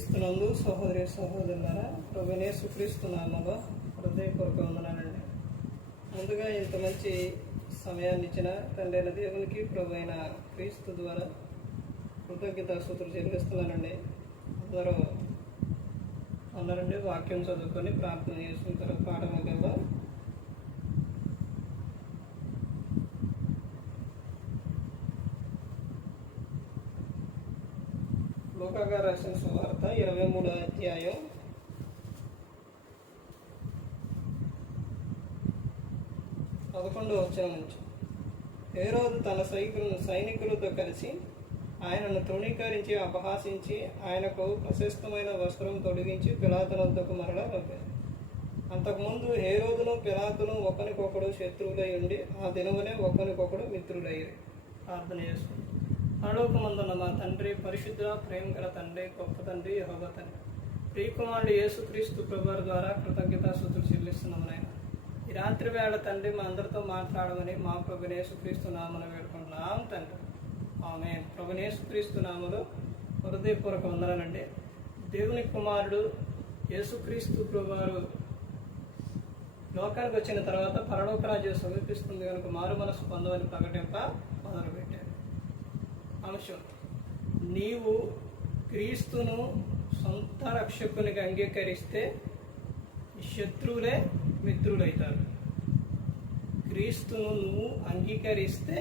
క్రీస్తునందు సహోదరి సహోదరులారా, ప్రభువైన యేసుక్రీస్తు నామములో హృదయపూర్వక వందనాలండి. ముందుగా ఇంత మంచి సమయాన్ని ఇచ్చిన తండ్రి అయిన దేవునికి ప్రభువైన క్రీస్తు ద్వారా కృతజ్ఞతాస్తుతులు చెల్లిస్తున్నానండి. అందరూ ఉన్నారండి. వాక్యం చదువుకొని ప్రార్థన చేసుకుంటారు. పాఠముగా లూకా గారు రాసిన సువార్త 23వ అధ్యాయం 11వ వచనం నుంచి. హేరోదు తన సైనికులతో కలిసి ఆయనను తృణీకరించి అపహాసించి ఆయనకు ప్రశస్తమైన వస్త్రం తొడిగించి పిలాతు వద్దకు మరలా పంపారు. అంతకుముందు హేరోదును పిలాతును ఒకరికొకడు శత్రువులై ఉండి ఆ దినమునే ఒకరికొకడు మిత్రులయ్యారు. ప్రార్థన చేసుకుంటారు. పరలోకమందున్న మా తండ్రి, పరిశుద్ధ ప్రేమ గల తండ్రి, గొప్ప తండ్రి, యెహోవా తండ్రి, ప్రియకుమారుడు యేసుక్రీస్తు ప్రభువారి ద్వారా కృతజ్ఞతాస్తుతులు చెల్లిస్తున్నాము నాయన. ఈ రాత్రి వేళ తండ్రి మా అందరితో మాట్లాడమని మా ప్రభువైన యేసుక్రీస్తు నామమున వేడుకుంటున్నాం తండ్రి. ఆమేన్. ప్రభువైన యేసుక్రీస్తు నామములో హృదయపూర్వక వందనాలండి. దేవుని కుమారుడు యేసుక్రీస్తు ప్రభువారు లోకానికి వచ్చిన తర్వాత పరలోక రాజ్యం సమీపిస్తుంది కనుక మారు మనసు పొందవని ప్రకటింప మొదలుపెట్టారు. అంశం: నీవు క్రీస్తును సొంత రక్షకునిగా అంగీకరిస్తే శత్రువులే మిత్రులవుతారు. క్రీస్తును నువ్వు అంగీకరిస్తే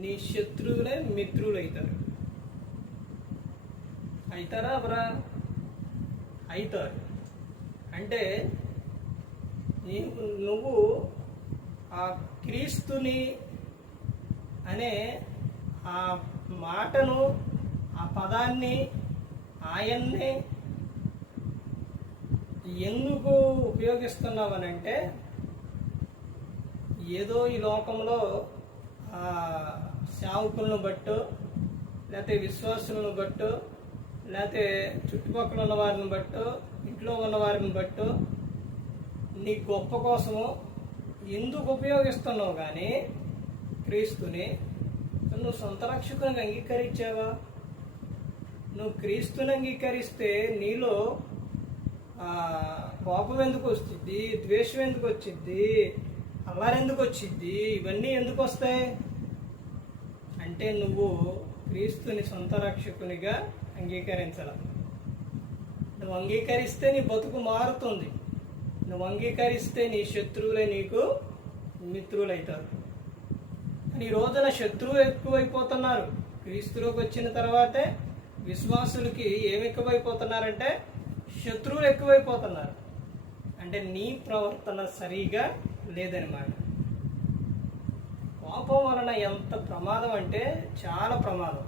నీ శత్రువులే మిత్రులవుతారు. అవుతారా బ్రా? అవుతారు. అంటే నువ్వు ఆ క్రీస్తుని అనే ఆ మాటను, ఆ పదాన్ని, ఆయన్ని ఎందుకు ఉపయోగిస్తున్నావనంటే, ఏదో ఈ లోకంలో సేవకులను బట్టు, లేకపోతే విశ్వాసులను బట్టు, లేకపోతే చుట్టుపక్కల ఉన్న వారిని బట్టు, ఇంట్లో ఉన్న వారిని బట్టు నీ గొప్ప కోసము ఎందుకు ఉపయోగిస్తున్నావు. కానీ క్రీస్తుని నువ్వు సొంత రక్షకునికి అంగీకరించావా? నువ్వు క్రీస్తుని అంగీకరిస్తే నీలో కోపం ఎందుకు వచ్చింది, ద్వేషం ఎందుకు వచ్చింది, అల్లారు ఎందుకు వచ్చింది, ఇవన్నీ ఎందుకు వస్తాయి అంటే నువ్వు క్రీస్తుని సొంత రక్షకునిగా అంగీకరించాల. నువ్వు అంగీకరిస్తే నీ బతుకు మారుతుంది. నువ్వు అంగీకరిస్తే నీ శత్రువులే నీకు మిత్రులవుతారు. ఈ రోజున శత్రువులు ఎక్కువైపోతున్నారు. క్రీస్తులోకి వచ్చిన తర్వాతే విశ్వాసులకి ఏమి ఎక్కువైపోతున్నారంటే శత్రువులు ఎక్కువైపోతున్నారు. అంటే నీ ప్రవర్తన సరిగా లేదన్నమాట. కోపం వలన ఎంత ప్రమాదం అంటే చాలా ప్రమాదం.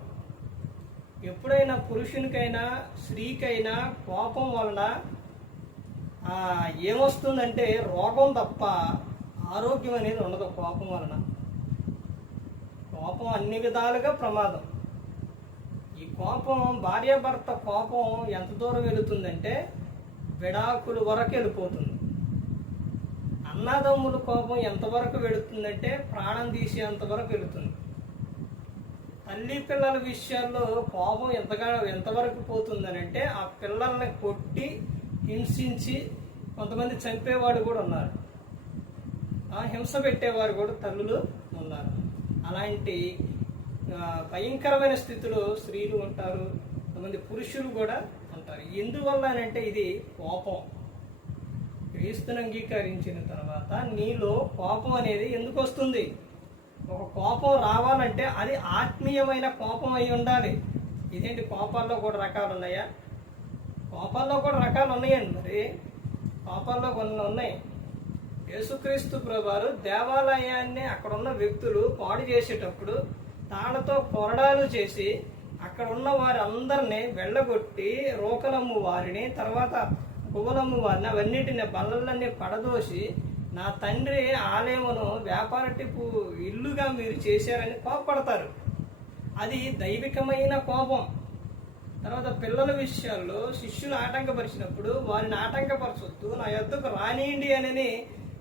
ఎప్పుడైనా పురుషునికైనా స్త్రీకైనా కోపం వలన ఏమొస్తుందంటే రోగం తప్ప ఆరోగ్యం అనేది ఉండదు. కోపం వలన కోపం అన్ని విధాలుగా ప్రమాదం. ఈ కోపం, భార్యాభర్త కోపం ఎంత దూరం వెళుతుందంటే విడాకుల వరకు వెళ్ళిపోతుంది. అన్నదమ్ముల కోపం ఎంతవరకు వెళుతుందంటే ప్రాణం తీసేంతవరకు వెళుతుంది. తల్లి పిల్లల విషయాల్లో కోపం ఎంతవరకు పోతుందనంటే ఆ పిల్లల్ని కొట్టి హింసించి కొంతమంది చంపేవాడు కూడా ఉన్నారు. హింస పెట్టేవారు కూడా తల్లులు ఉన్నారు. అలాంటి భయంకరమైన స్థితిలో స్త్రీలు ఉంటారు, కొంతమంది పురుషులు కూడా ఉంటారు. ఎందువల్ల అంటే ఇది కోపం. క్రీస్తుని అంగీకరించిన తర్వాత నీలో కోపం అనేది ఎందుకు వస్తుంది? ఒక కోపం రావాలంటే అది ఆత్మీయమైన కోపం అయి ఉండాలి. ఇదేంటి, కోపాల్లో కూడా రకాలు ఉన్నాయా? కోపాల్లో కూడా రకాలు ఉన్నాయండి. మరి కోపాల్లో కొన్ని ఉన్నాయి. యేసుక్రీస్తు ప్రభువారు దేవాలయాన్ని అక్కడ ఉన్న వ్యక్తులు పాడు చేసేటప్పుడు తాళతో కొరడాలు చేసి అక్కడ ఉన్న వారి అందరినీ వెళ్ళగొట్టి రోకలమ్ము వారిని, తర్వాత గువ్వలమ్ము వారిని, అవన్నిటిని బల్లలన్నీ పడదోసి నా తండ్రి ఆలయమును వ్యాపారటిపు ఇల్లుగా మీరు చేశారని కోపపడతారు. అది దైవికమైన కోపం. తర్వాత పిల్లల విషయాల్లో శిష్యులు ఆటంకపరిచినప్పుడు వారిని ఆటంకపరచొద్దు, నా యొద్దకు రానియండి అని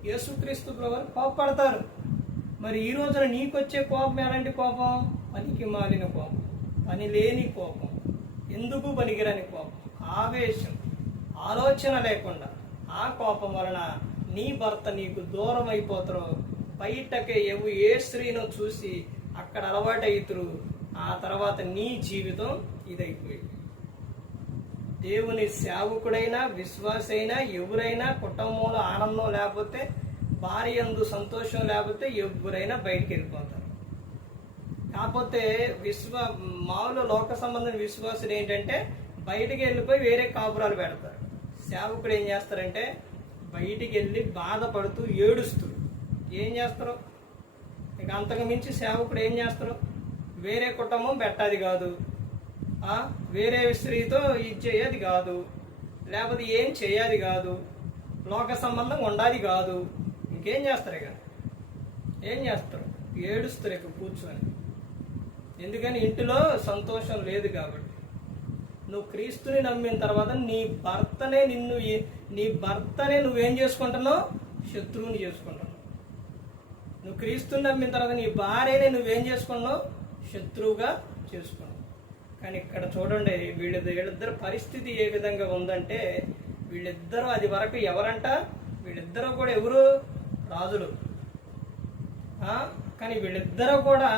యేసుక్రీస్తు ప్రభువారు కోపపడతారు. మరి ఈ రోజున నీకొచ్చే కోపం ఎలాంటి కోపం? పనికి మాలిన కోపం, పని లేని కోపం, ఎందుకు పనికిరాని కోపం, ఆవేశం, ఆలోచన లేకుండా ఆ కోపం వలన నీ భర్త నీకు దూరం అయిపోతారు. బయటకే ఏ స్త్రీనో చూసి అక్కడ అలవాటైతురు. ఆ తర్వాత నీ జీవితం ఇదైపోయింది. దేవుని సేవకుడైనా విశ్వాసైనా ఎవరైనా కుటుంబంలో ఆనందం లేకపోతే, భార్య యందు సంతోషం లేకపోతే ఎవరైనా బయటికి వెళ్ళిపోతారు. కాకపోతే మామూలు లోక సంబంధం విశ్వాసులు ఏంటంటే బయటికి వెళ్ళిపోయి వేరే కాపురాలు పెడతారు. సేవకుడు ఏం చేస్తారంటే బయటికి వెళ్ళి బాధపడుతూ ఏడుస్తూ ఏం చేస్తారు? ఇక అంతకు మించి సేవకుడు ఏం చేస్తారు? వేరే కుటుంబం పెట్టాది కాదు, వేరే స్త్రీతో ఇది చేయది కాదు, లేకపోతే ఏం చేయాది కాదు, లోక సంబంధం ఉండాది కాదు. ఇంకేం చేస్తారు? ఇక ఏం చేస్తారు? ఏడుస్తారు ఇక కూర్చొని. ఎందుకని? ఇంటిలో సంతోషం లేదు కాబట్టి. నువ్వు క్రీస్తుని నమ్మిన తర్వాత నీ భర్తనే నువ్వేం చేసుకుంటున్నావు? శత్రువుని చేసుకుంటున్నావు. నువ్వు క్రీస్తుని నమ్మిన తర్వాత నీ భార్యనే నువ్వేం చేసుకున్నావు? శత్రువుగా చేసుకున్నావు. కానీ ఇక్కడ చూడండి, వీళ్ళిద్దరు పరిస్థితి ఏ విధంగా ఉందంటే, వీళ్ళిద్దరూ అది వరకు ఎవరంట? వీళ్ళిద్దరూ కూడా ఎవరు? రాజులు. కానీ వీళ్ళిద్దరూ కూడా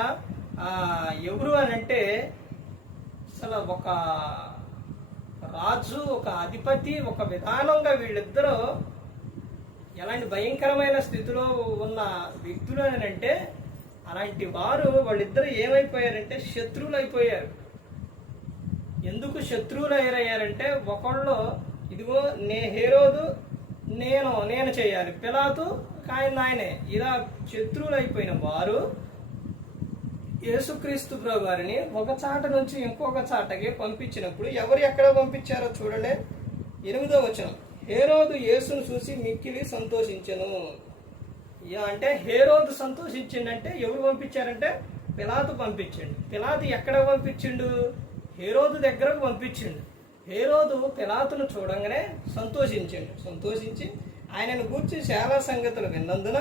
ఎవరు అని అంటే, అసలు ఒక రాజు, ఒక అధిపతి, ఒక విధానంగా వీళ్ళిద్దరూ ఎలాంటి భయంకరమైన స్థితిలో ఉన్న వ్యక్తులు అని అంటే, అలాంటి వారు వాళ్ళిద్దరు ఏమైపోయారంటే శత్రువులు అయిపోయారు. ఎందుకు శత్రువులు అయ్యారంటే, ఒకళ్ళు ఇదిగో హేరోదు నేను చేయాలి, పిలాతు ఆయనే, ఇలా శత్రువులు అయిపోయిన వారు యేసుక్రీస్తు ప్రభు వారిని ఒక చాట నుంచి ఇంకొక చాటకి పంపించినప్పుడు ఎవరు ఎక్కడ పంపించారో చూడండి. 8వ వచనం, హేరోదు యేసును చూసి మిక్కిలి సంతోషించెను. అంటే హేరోదు సంతోషించిండంటే ఎవరు పంపించారంటే పిలాతు పంపించండు. పిలాతు ఎక్కడ పంపించిండు? హేరోదు దగ్గరకు పంపించిండు. హేరోదు పిలాతును చూడంగానే సంతోషించి ఆయనను గూర్చి చాలా సంగతులు విన్నందున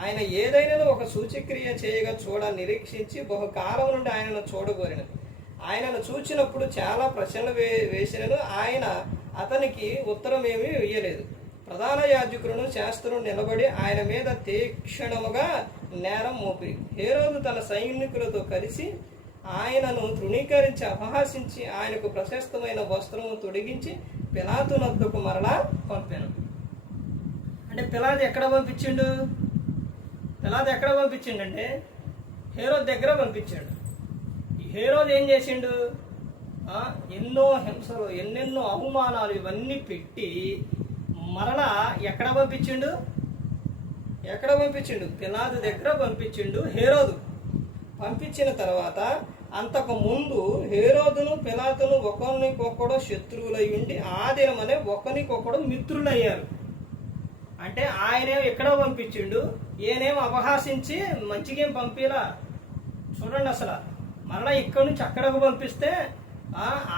ఆయన ఏదైనా ఒక సూచక్రియ చేయగా నిరీక్షించి బహుకాలం నుండి ఆయనను చూడగోరినది. ఆయనను చూచినప్పుడు చాలా ప్రశ్నలు వేసినను ఆయన అతనికి ఉత్తరం ఏమీ ఇయ్యలేదు. ప్రధాన యాజకులను శాస్త్రులను నిలబడి ఆయన మీద తీక్షణముగా నేరం మోపి హేరోదు తన సైనికులతో కలిసి ఆయనను తృణీకరించి అపహాసించి ఆయనకు ప్రశస్తమైన వస్త్రము తొడిగించి పిలాతు నద్దకు మరలా పంపాను. అంటే పిలాతు ఎక్కడ పంపించిండంటే హేరోదు దగ్గర పంపించాడు. ఈ హేరోదు ఏం చేసిండు? ఎన్నో హింసలు, ఎన్నెన్నో అవమానాలు ఇవన్నీ పెట్టి మరలా ఎక్కడ పంపించిండు? పిలాతు దగ్గర పంపించిండు హేరోదు. పంపించిన తర్వాత అంతకు ముందు హేరోదును పిలాతును ఒకరికొకడు శత్రువులై ఉండి ఆ దినమనే ఒకరికొకడు మిత్రులయ్యారు. అంటే ఆయనేమో ఎక్కడో పంపించిండు, ఈయనేమో అపహాసించి మంచిగేం పంపిలా. చూడండి, అసలు మరలా ఇక్కడి నుంచి అక్కడకు పంపిస్తే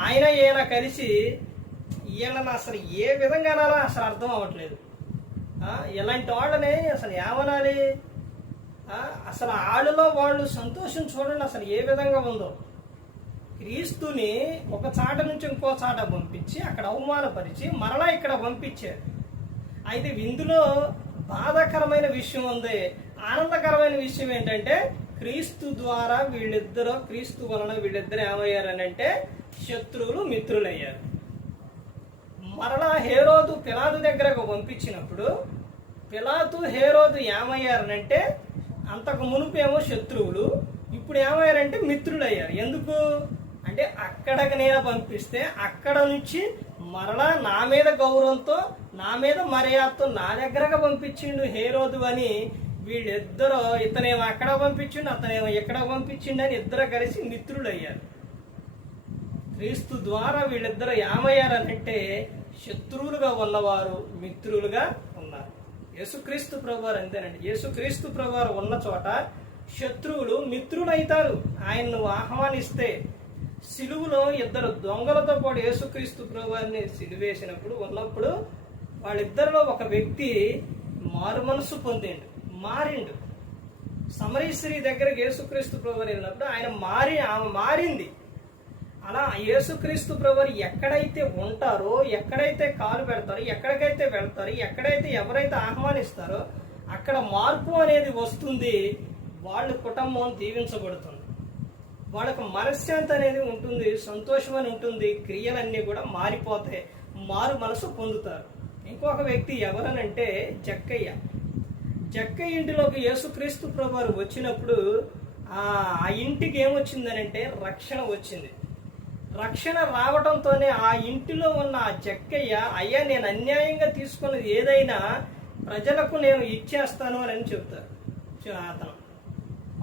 ఆయన ఈయన కలిసి వీళ్ళని అసలు ఏ విధంగా అనాలా అసలు అర్థం అవ్వట్లేదు. ఇలాంటి వాళ్ళని అసలు ఏమనాలి? అసలు వాళ్ళలో వాళ్ళు సంతోషం చూడండి అసలు ఏ విధంగా ఉందో. క్రీస్తుని ఒక చాట నుంచి ఇంకో చాట పంపించి అక్కడ అవమానపరిచి మరలా ఇక్కడ పంపించారు. అయితే ఇందులో బాధాకరమైన విషయం ఉంది. ఆనందకరమైన విషయం ఏంటంటే క్రీస్తు ద్వారా క్రీస్తు వలన వీళ్ళిద్దరు ఏమయ్యారని అంటే శత్రువులు మిత్రులయ్యారు. మరలా హేరోదు పిలాతు దగ్గరకు పంపించినప్పుడు పిలాతు హేరోదు ఏమయ్యారనంటే అంతకు మునుపేమో శత్రువులు, ఇప్పుడు ఏమయ్యారంటే మిత్రులు అయ్యారు. ఎందుకు అంటే అక్కడికి నేను పంపిస్తే అక్కడ నుంచి మరలా నా మీద గౌరవంతో, నా మీద మర్యాదతో నా దగ్గరగా పంపించిండు హేరోదు అని వీళ్ళిద్దరూ, ఇతనేమో అక్కడ పంపించిండు, అతనేమో ఎక్కడ పంపించిండు అని ఇద్దరు కలిసి మిత్రులు అయ్యారు. క్రీస్తు ద్వారా వీళ్ళిద్దరు ఏమయ్యారనంటే శత్రువులుగా ఉన్నవారు మిత్రులుగా ఉన్నారు. యేసుక్రీస్తు ప్రభువారు అంతేనండి. యేసుక్రీస్తు ప్రభువారు ఉన్న చోట శత్రువులు మిత్రులైతారు. ఆయన్ను ఆహ్వానిస్తే సిలువులో ఇద్దరు దొంగలతో పాటు యేసుక్రీస్తు ప్రభువారిని సిలువేసినప్పుడు ఉన్నప్పుడు వాళ్ళిద్దరిలో ఒక వ్యక్తి మారు మనసు మారిండు. సమరీ స్త్రీ దగ్గరకు యేసుక్రీస్తు ప్రభువారు వెళ్ళినప్పుడు ఆమె మారింది. అలా యేసుక్రీస్తు ప్రభువారు ఎక్కడైతే ఉంటారో, ఎక్కడైతే కాలు పెడతారో, ఎక్కడికైతే వెళ్తారో, ఎక్కడైతే ఎవరైతే ఆహ్వానిస్తారో అక్కడ మార్పు అనేది వస్తుంది. వాళ్ళ కుటుంబం దీవించబడుతుంది, వాళ్ళకు మనశ్శాంతి అనేది ఉంటుంది, సంతోషం అని ఉంటుంది, క్రియలన్నీ కూడా మారిపోతాయి, మారు మనసు పొందుతారు. ఇంకొక వ్యక్తి ఎవరనంటే జక్కయ్య. జక్కయ్య ఇంటిలోకి యేసుక్రీస్తు ప్రభువారు వచ్చినప్పుడు ఆ ఇంటికి ఏమొచ్చిందనంటే రక్షణ వచ్చింది. రక్షణ రావడంతోనే ఆ ఇంటిలో ఉన్న ఆ జక్కయ్య, అయ్యా నేను అన్యాయంగా తీసుకున్నది ఏదైనా ప్రజలకు నేను ఇచ్చేస్తాను అని చెప్తారు అతను.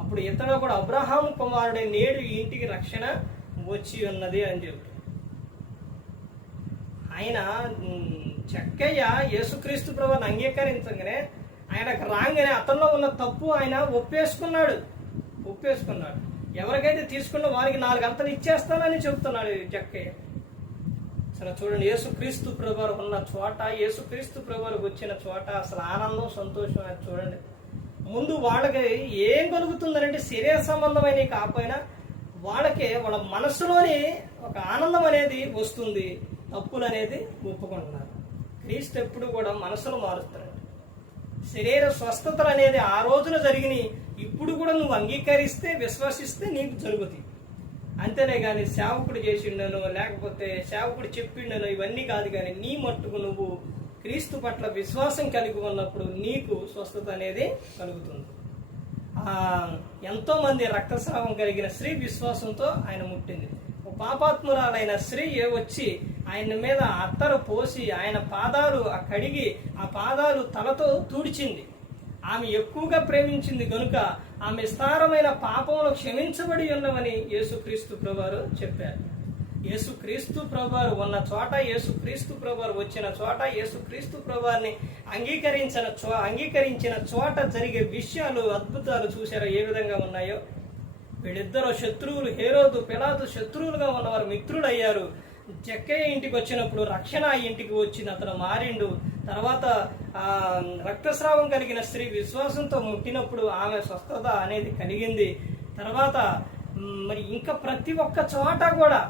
అప్పుడు ఇతను కూడా అబ్రహాము కుమారుడే, నేడు ఈ ఇంటికి రక్షణ వచ్చి ఉన్నది అని చెప్తారు. ఆయన జక్కయ్య యేసుక్రీస్తు ప్రభువుని అంగీకరించగానే, ఆయనకు రాగానే అతనిలో ఉన్న తప్పు ఆయన ఒప్పేసుకున్నాడు. ఎవరికైతే తీసుకున్న వారికి 4 అంతలు ఇచ్చేస్తానని చెప్తున్నాడు జక్కయ్య. అసలు చూడండి, యేసుక్రీస్తు ప్రభువారు ఉన్న చోట, యేసుక్రీస్తు ప్రభువారు వచ్చిన చోట అసలు ఆనందం, సంతోషం అది చూడండి. ముందు వాళ్ళకి ఏం కలుగుతుందనంటే శరీర సంబంధమైన కాకపోయినా వాళ్ళకి వాళ్ళ మనసులోని ఒక ఆనందం అనేది వస్తుంది. తప్పులు అనేది ఒప్పుకుంటున్నారు. క్రీస్తు ఎప్పుడు కూడా మనసును మారుస్తాడు. శరీర స్వస్థతలు అనేది ఆ రోజున జరిగినాయి, ఇప్పుడు కూడా నువ్వు అంగీకరిస్తే, విశ్వసిస్తే నీకు జరుగుతాయి. అంతేనే కానీ సేవకుడు చేసిండను, లేకపోతే సేవకుడు చెప్పిండను, ఇవన్నీ కాదు. కానీ నీ మట్టుకు నువ్వు క్రీస్తు పట్ల విశ్వాసం కలిగి ఉన్నప్పుడు నీకు స్వస్థత అనేది కలుగుతుంది. ఎంతో మంది రక్తస్రావం కలిగిన స్త్రీ విశ్వాసంతో ఆయన ముట్టింది. ఒక పాపాత్మురాలైన స్త్రీ వచ్చి ఆయన మీద అత్తరు పోసి ఆయన పాదాలు కడిగి ఆ పాదాలు తలతో తుడిచింది. ఆమె ఎక్కువగా ప్రేమించింది కనుక ఆమె విస్తారమైన పాపములు క్షమించబడి ఉన్నవని యేసుక్రీస్తు ప్రభువారు చెప్పారు. యేసుక్రీస్తు ప్రభువారు ఉన్న చోట, యేసుక్రీస్తు ప్రభువారు వచ్చిన చోట, యేసుక్రీస్తు ప్రభువారిని అంగీకరించిన చోట జరిగే విషయాలు, అద్భుతాలు చూశారో ఏ విధంగా ఉన్నాయో. వీళ్ళిద్దరూ శత్రువులు, హేరోదు పిలాతు శత్రువులుగా ఉన్నవారు మిత్రులు అయ్యారు. జక్కయ్య ఇంటికి వచ్చినప్పుడు రక్షణ ఆ ఇంటికి వచ్చిన అతను మారిండు. తర్వాత రక్తస్రావం కలిగిన స్త్రీ విశ్వాసంతో ముట్టినప్పుడు ఆమె స్వస్థత అనేది కలిగింది. తర్వాత మరి ఇంకా ప్రతి ఒక్క చోట కూడా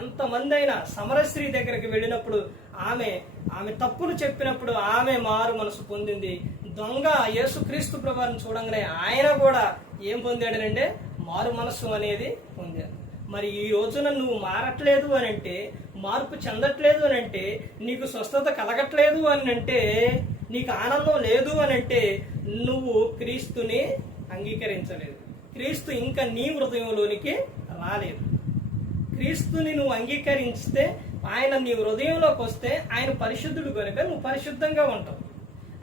ఎంతమంది అయినా సమరస్త్రీ దగ్గరికి వెళ్ళినప్పుడు ఆమె తప్పులు చెప్పినప్పుడు ఆమె మారు మనసు పొందింది. దొంగ యేసుక్రీస్తు ప్రభువుని చూడంగానే ఆయన కూడా ఏం పొందాడనంటే మారు మనస్సు అనేది పొందాడు. మరి ఈ రోజున నువ్వు మారట్లేదు అని అంటే, మార్పు చెందట్లేదు అని అంటే, నీకు స్వస్థత కలగట్లేదు అని అంటే, నీకు ఆనందం లేదు అని అంటే నువ్వు క్రీస్తుని అంగీకరించలేదు. క్రీస్తు ఇంకా నీ హృదయంలోనికి రాలేదు. క్రీస్తుని నువ్వు అంగీకరిస్తే, ఆయన నీ హృదయంలోకి వస్తే, ఆయన పరిశుద్ధుడు కనుక నువ్వు పరిశుద్ధంగా ఉంటావు.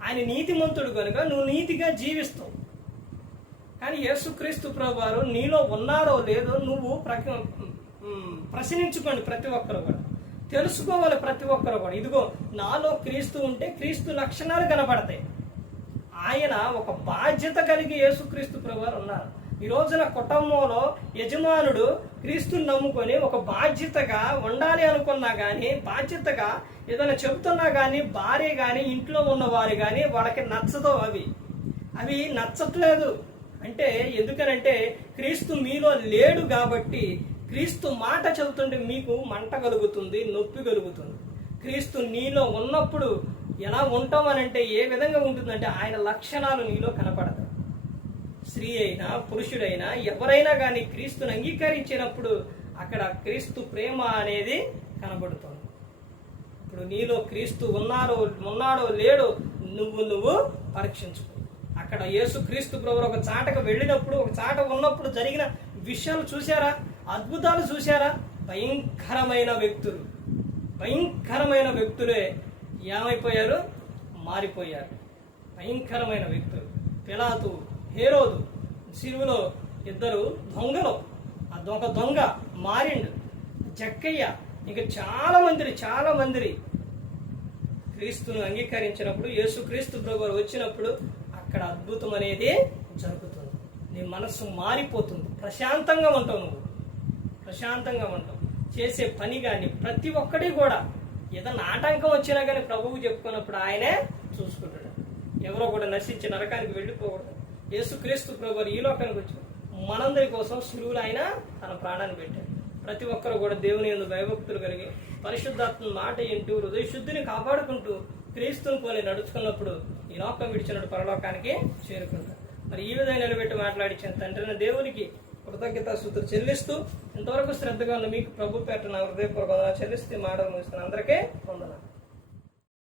ఆయన నీతిమంతుడు కనుక నువ్వు నీతిగా జీవిస్తావు. కానీ యేసుక్రీస్తు ప్రభువారు నీలో ఉన్నారో లేదో నువ్వు ప్రశ్నించుకోండి. ప్రతి ఒక్కరు కూడా తెలుసుకోవాలి. ప్రతి ఒక్కరు కూడా ఇదిగో నాలో క్రీస్తు ఉంటే క్రీస్తు లక్షణాలు కనబడతాయి. ఆయన ఒక బాధ్యత కలిగి యేసుక్రీస్తు ప్రభువారు ఉన్నారు. ఈ రోజున కుటుంబంలో యజమానుడు క్రీస్తుని నమ్ముకొని ఒక బాధ్యతగా ఉండాలి అనుకున్నా కానీ, బాధ్యతగా ఏదైనా చెబుతున్నా కానీ, భార్య కానీ, ఇంట్లో ఉన్న వారు కానీ వాళ్ళకి నచ్చదో, అవి నచ్చట్లేదు. అంటే ఎందుకనంటే క్రీస్తు మీలో లేడు కాబట్టి, క్రీస్తు మాట చెబుతుంటే మీకు మంట కలుగుతుంది, నొప్పి కలుగుతుంది. క్రీస్తు నీలో ఉన్నప్పుడు ఎలా ఉంటామనంటే ఏ విధంగా ఉంటుందంటే ఆయన లక్షణాలు నీలో కనపడతాయి. స్త్రీ అయినా పురుషుడైనా ఎవరైనా కానీ క్రీస్తుని అంగీకరించినప్పుడు అక్కడ క్రీస్తు ప్రేమ అనేది కనబడుతుంది. ఇప్పుడు నీలో క్రీస్తు ఉన్నాడో లేడో నువ్వు పరీక్షించుకో. అక్కడ యేసుక్రీస్తు ప్రభువు ఒక చాటకు వెళ్ళినప్పుడు, ఒక చాట ఉన్నప్పుడు జరిగిన విషయాలు చూశారా? అద్భుతాలు చూశారా? భయంకరమైన వ్యక్తులే ఏమైపోయారు? మారిపోయారు. భయంకరమైన వ్యక్తులు. పిలాతు, హేరోదు, సిలువలో ఇద్దరు దొంగలు, ఒక దొంగ మారిండు. జక్కయ్య, ఇంకా చాలా మంది క్రీస్తును అంగీకరించినప్పుడు, యేసుక్రీస్తు ప్రభువు వచ్చినప్పుడు అక్కడ అద్భుతం అనేది జరుగుతుంది. నీ మనస్సు మారిపోతుంది. ప్రశాంతంగా ఉంటావు. చేసే పని కానీ ప్రతి ఒక్కటి కూడా ఏదైనా ఆటంకం వచ్చినా కానీ ప్రభువు చెప్పుకున్నప్పుడు ఆయనే చూసుకుంటాడు. ఎవరో కూడా నశించి నరకానికి వెళ్ళిపోకూడదు. యేసుక్రీస్తు ప్రభువు ఈ లోకానికి వచ్చి మనందరి కోసం సిలువలో ఆయన తన ప్రాణాన్ని పెట్టాడు. ప్రతి ఒక్కరు కూడా దేవుని యందు భయభక్తులు కలిగి పరిశుద్ధాత్మ మాట వింటూ హృదయ శుద్ధిని కాపాడుకుంటూ క్రీస్తుని పోలి నడుచుకున్నప్పుడు ఈ లోకం విడిచినట్టు పరలోకానికి చేరుకుంటారు. మరి ఈ విధంగా నిలబెట్టి మాట్లాడించిన తండ్రిని దేవునికి కృతజ్ఞతాస్తుతులు చెల్లిస్తూ ఇంతవరకు శ్రద్ధగా ఉన్న మీకు ప్రభు పేట నా హృదయపూర్వకంగా చెల్లిస్తూ మాటలు ముగిస్తున్న అందరికీ వందనాలు.